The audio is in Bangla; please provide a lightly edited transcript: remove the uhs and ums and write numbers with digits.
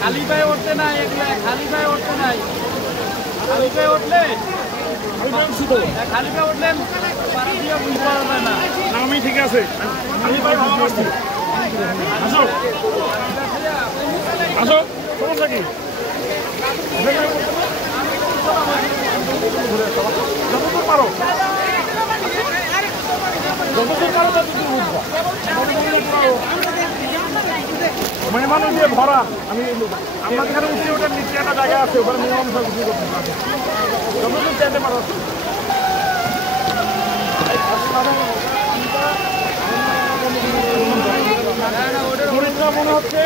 খালি পায়ে উঠতে নাই, এগুলা খালি পায়ে উঠতে নাই। খালি পায়ে উঠলে খালি পায়ে উঠলে পাড়া দিয়ে বুঝতে পারবে না। আমি ঠিক আছে, আমি পায়ে ভালো আসছি। আসো আসো, সমস্যা কি? যতদূর পারো মেহমানও দিয়ে ভরা। আমি আমাদের এখানে উঠে ওটার নিচে একটা জায়গা আছে, ওখানে মেহমান সব কিছু করতে পারবে, যতদূর চাইতে পারো। মনে হচ্ছে